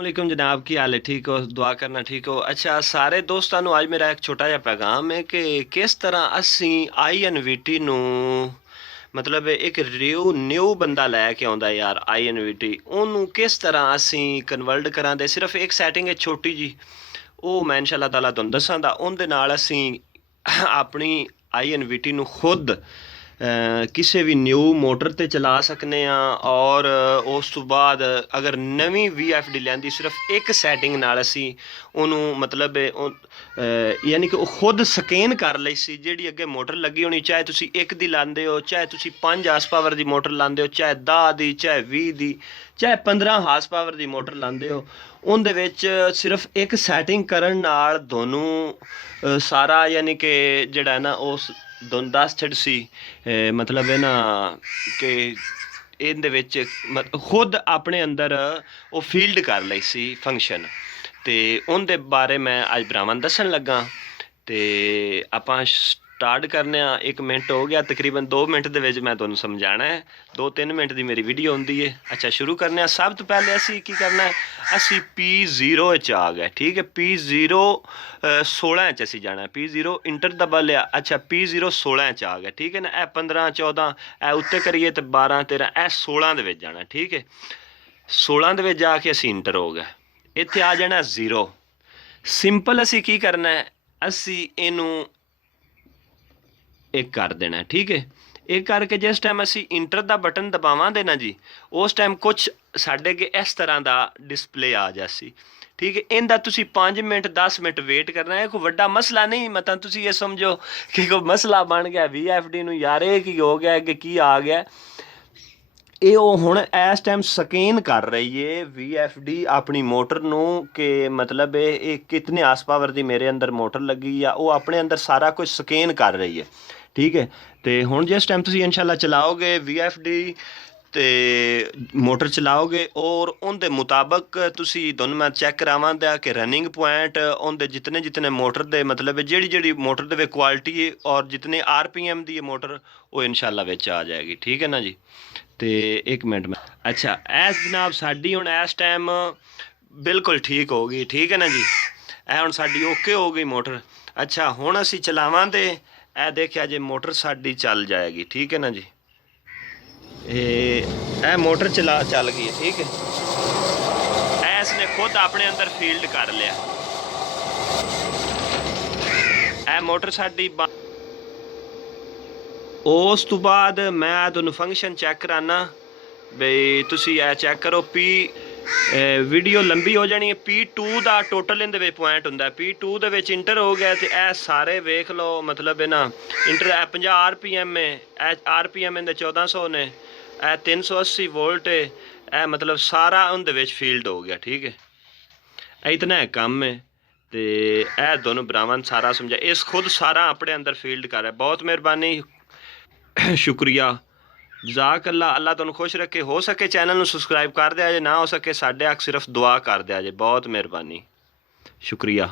वालेकुम जनाब, की हाल है? ठीक हो? दुआ करना ठीक हो। अच्छा, सारे दोस्तों ਨੂੰ ਅੱਜ ਮੇਰਾ ਇੱਕ ਛੋਟਾ ਜਿਹਾ ਪੈਗਾਮ ਹੈ ਕਿ ਕਿਸ ਤਰ੍ਹਾਂ ਅਸੀਂ ਆਈਐਨਵੀਟੀ ਨੂੰ ਮਤਲਬ ਇੱਕ ਨਿਊ ਬੰਦਾ ਲੈ ਕੇ ਆਉਂਦਾ ਯਾਰ ਆਈਐਨਵੀਟੀ, ਉਹਨੂੰ ਕਿਸ ਤਰ੍ਹਾਂ ਅਸੀਂ ਕਨਵਰਟ ਕਰਾਂਦੇ। ਸਿਰਫ ਇੱਕ ਸੈਟਿੰਗ ਹੈ ਛੋਟੀ ਜੀ, ਉਹ ਮੈਂ ਇਨਸ਼ਾ ਅੱਲਾਹ ਤਾਲਾ ਤੁਹਾਨੂੰ ਦੱਸਾਂਗਾ। ਉਹਦੇ ਨਾਲ ਅਸੀਂ ਆਪਣੀ ਆਈਐਨਵੀਟੀ ਨੂੰ ਖੁਦ ਕਿਸੇ ਵੀ ਨਿਊ ਮੋਟਰ ਤੇ ਚਲਾ ਸਕਨੇ ਆ। ਔਰ ਉਸ ਤੋਂ ਬਾਅਦ ਅਗਰ ਨਵੀਂ VFD ਲੈਂਦੀ, ਸਿਰਫ ਇੱਕ ਸੈਟਿੰਗ ਨਾਲ ਅਸੀਂ ਉਹਨੂੰ ਮਤਲਬ ਯਾਨੀ ਕਿ ਉਹ ਖੁਦ ਸਕੈਨ ਕਰ ਲਈ ਸੀ ਜਿਹੜੀ ਅੱਗੇ ਮੋਟਰ ਲੱਗੀ ਹੋਣੀ। ਚਾਹੇ ਤੁਸੀਂ ਇੱਕ ਦੀ ਲਾਉਂਦੇ ਹੋ, ਚਾਹੇ ਤੁਸੀਂ 5 ਹਾਰਸ ਪਾਵਰ ਦੀ ਮੋਟਰ ਲਾਉਂਦੇ ਹੋ, ਚਾਹੇ 10 ਦੀ, ਚਾਹੇ 20 ਦੀ, ਚਾਹੇ 15 ਹਾਰਸ ਪਾਵਰ ਦੀ ਮੋਟਰ ਲਾਉਂਦੇ ਹੋ। ਉਹਦੇ ਵਿੱਚ ਸਿਰਫ ਇੱਕ ਸੈਟਿੰਗ ਕਰਨ ਨਾਲ ਤੁਹਾਨੂੰ ਸਾਰਾ ਯਾਨੀ ਕਿ ਜਿਹੜਾ ਹੈ ਨਾ ਉਸ ਦੋਨ ਦਸ ਛੱਡ ਸੀ ਮਤਲਬ ਹੈ ਨਾ ਕਿ ਇਹਦੇ ਵਿੱਚ ਖੁਦ ਆਪਣੇ ਅੰਦਰ ਉਹ ਫੀਲਡ ਕਰ ਲਈ ਸੀ ਫੰਕਸ਼ਨ। ਤੇ ਉਹਦੇ ਬਾਰੇ ਮੈਂ ਅੱਜ ਭਰਾਵਾਂ ਨੂੰ ਦੱਸਣ ਲੱਗਾ। ਤੇ ਆਪਾਂ ਸਟਾਰਟ ਕਰਨੇ ਆ। 1 ਮਿੰਟ ਹੋ ਗਿਆ, ਤਕਰੀਬਨ 2 ਮਿੰਟ ਦੇ ਵਿੱਚ ਮੈਂ ਤੁਹਾਨੂੰ ਸਮਝਾਣਾ ਹੈ। 2-3 ਮਿੰਟ ਦੀ ਮੇਰੀ ਵੀਡੀਓ ਹੁੰਦੀ ਹੈ। ਅੱਛਾ, ਸ਼ੁਰੂ ਕਰਨੇ ਆ। ਸਭ ਤੋਂ ਪਹਿਲੇ ਅਸੀਂ ਕੀ ਕਰਨਾ ਹੈ, ਅਸੀਂ P0 'ਚ ਆ ਗਏ। ਠੀਕ ਹੈ, P0 16 'ਚ ਅਸੀਂ ਜਾਣਾ। P0 ਇੰਟਰ ਦਬਾ ਲਿਆ। ਅੱਛਾ, P0 16 'ਚ ਆ ਗਿਆ। ਠੀਕ ਹੈ ਨਾ। ਇਹ 15 14 ਇਹ ਉੱਤੇ ਕਰੀਏ ਤੇ 12 13 ਇਹ 16 ਦੇ ਵਿੱਚ ਜਾਣਾ। ਠੀਕ ਹੈ, 16 ਦੇ ਵਿੱਚ ਜਾ ਕੇ ਅਸੀਂ ਇੰਟਰ ਹੋ ਗਏ। ਇੱਥੇ ਆ ਜਾਣਾ 0। ਸਿੰਪਲ ਅਸੀਂ ਕੀ ਕਰਨਾ ਹੈ, ਅਸੀਂ ਇਹਨੂੰ ਇੱਕ ਕਰ ਦੇਣਾ। ਠੀਕ ਹੈ, ਇਹ ਕਰਕੇ ਜਿਸ ਟਾਈਮ ਅਸੀਂ ਇੰਟਰ ਦਾ ਬਟਨ ਦਬਾਵਾਂਗੇ ਨਾ ਜੀ, ਉਸ ਟਾਈਮ ਕੁਛ ਸਾਡੇ ਅੱਗੇ ਇਸ ਤਰ੍ਹਾਂ ਦਾ ਡਿਸਪਲੇ ਆ ਜਾਸੀ। ਠੀਕ ਹੈ, ਇਹਦਾ ਤੁਸੀਂ 5 ਮਿੰਟ 10 ਮਿੰਟ ਵੇਟ ਕਰਨਾ ਹੈ। ਕੋਈ ਵੱਡਾ ਮਸਲਾ ਨਹੀਂ, ਮਤਲਬ ਤੁਸੀਂ ਇਹ ਸਮਝੋ ਕਿ ਕੋਈ ਮਸਲਾ ਬਣ ਗਿਆ VFD ਨੂੰ, ਯਾਰ ਇਹ ਕੀ ਹੋ ਗਿਆ ਕਿ ਕੀ ਆ ਗਿਆ। ਇਹ ਉਹ ਹੁਣ ਇਸ ਟਾਈਮ ਸਕੈਨ ਕਰ ਰਹੀ ਹੈ VFD ਆਪਣੀ ਮੋਟਰ ਨੂੰ ਕਿ ਮਤਲਬ ਇਹ ਕਿਤਨੇ ਹਾਰਸ ਪਾਵਰ ਦੀ ਮੇਰੇ ਅੰਦਰ ਮੋਟਰ ਲੱਗੀ ਆ। ਉਹ ਆਪਣੇ ਅੰਦਰ ਸਾਰਾ ਕੁਝ ਸਕੈਨ ਕਰ ਰਹੀ ਹੈ। ਠੀਕ ਹੈ, ਤੇ ਹੁਣ ਜਿਸ ਟਾਈਮ ਤੁਸੀਂ ਇਨਸ਼ਾਅੱਲਾ ਚਲਾਓਗੇ VFD ਤੇ ਮੋਟਰ ਚਲਾਓਗੇ ਔਰ ਉਹਦੇ ਮੁਤਾਬਕ ਤੁਸੀਂ ਦੋਨੋਂ ਮੈਂ ਚੈੱਕ ਕਰਾਵਾਂਗਾ ਕਿ ਰਨਿੰਗ ਪੁਆਇੰਟ ਉਹਦੇ ਜਿਤਨੇ ਮੋਟਰ ਦੇ ਮਤਲਬ ਜਿਹੜੀ ਮੋਟਰ ਦੇ ਵਿੱਚ ਕੁਆਲਿਟੀ ਹੈ ਔਰ ਜਿਤਨੇ RPM ਦੀ ਹੈ ਮੋਟਰ, ਉਹ ਇਨਸ਼ਾਅੱਲਾ ਵਿੱਚ ਆ ਜਾਏਗੀ। ਠੀਕ ਹੈ ਨਾ ਜੀ। ਤੇ 1 ਮਿੰਟ ਮੈਂ ਅੱਛਾ ਐਸ ਜਨਾਬ ਸਾਡੀ ਹੁਣ ਇਸ ਟਾਈਮ ਬਿਲਕੁਲ ਠੀਕ ਹੋ ਗਈ। ਠੀਕ ਹੈ ਨਾ ਜੀ, ਇਹ ਹੁਣ ਸਾਡੀ ਓਕੇ ਹੋ ਗਈ ਮੋਟਰ। ਅੱਛਾ, ਹੁਣ ਅਸੀਂ ਚਲਾਵਾਂਗੇ। ਇਹ ਦੇਖਿਆ ਜੇ ਮੋਟਰ ਸਾਡੀ ਚੱਲ ਜਾਏਗੀ। ਠੀਕ ਹੈ ਨਾ ਜੀ, ਇਹ ਮੋਟਰ ਚੱਲ ਗਈ ਹੈ। ਠੀਕ ਹੈ, ਇਸ ਨੇ ਖੁਦ ਆਪਣੇ ਅੰਦਰ ਫੀਲਡ ਕਰ ਲਿਆ। ਇਹ ਮੋਟਰ ਸਾਡੀ ਉਸ ਤੋਂ ਬਾਅਦ ਮੈਂ ਤੁਹਾਨੂੰ ਫੰਕਸ਼ਨ ਚੈੱਕ ਕਰਾਨਾ ਬਈ ਤੁਸੀਂ ਇਹ ਚੈੱਕ ਕਰੋ। ਵੀਡੀਓ ਲੰਬੀ ਹੋ ਜਾਣੀ ਹੈ। P2 ਦਾ ਟੋਟਲ ਇਹਦੇ ਵਿੱਚ ਪੁਆਇੰਟ ਹੁੰਦਾ। P2 ਦੇ ਵਿੱਚ ਇੰਟਰ ਹੋ ਗਿਆ ਤੇ ਇਹ ਸਾਰੇ ਵੇਖ ਲਓ ਮਤਲਬ ਹੈ ਨਾ ਇੰਟਰ 50 RPM ਹੈ, ਇਹ RPM ਇਹਦੇ 1400 ਨੇ, ਇਹ 380 ਵੋਲਟ ਹੈ। ਇਹ ਮਤਲਬ ਸਾਰਾ ਉਹਦੇ ਵਿੱਚ ਫੀਲਡ ਹੋ ਗਿਆ। ਠੀਕ ਹੈ, ਇਤਨਾ ਕੰਮ ਹੈ। ਤੇ ਇਹ ਦੋਨੋਂ ਭਰਾਵਾਂ ਨੂੰ ਸਾਰਾ ਸਮਝਾ, ਇਸ ਖੁਦ ਸਾਰਾ ਆਪਣੇ ਅੰਦਰ ਫੀਲਡ ਕਰ ਰਿਹਾ। ਬਹੁਤ ਮਿਹਰਬਾਨੀ, ਸ਼ੁਕਰੀਆ, ਜਜ਼ਾਕ ਅੱਲਾ। ਅੱਲਾ ਤੁਹਾਨੂੰ ਖੁਸ਼ ਰੱਖੇ। ਹੋ ਸਕੇ ਚੈਨਲ ਨੂੰ ਸਬਸਕ੍ਰਾਈਬ ਕਰ ਦਿਆ ਜੇ, ਨਾ ਹੋ ਸਕੇ ਸਾਡੇ ਅੱਖ ਸਿਰਫ ਦੁਆ ਕਰ ਦਿਆ ਜੇ। ਬਹੁਤ ਮਿਹਰਬਾਨੀ, ਸ਼ੁਕਰੀਆ।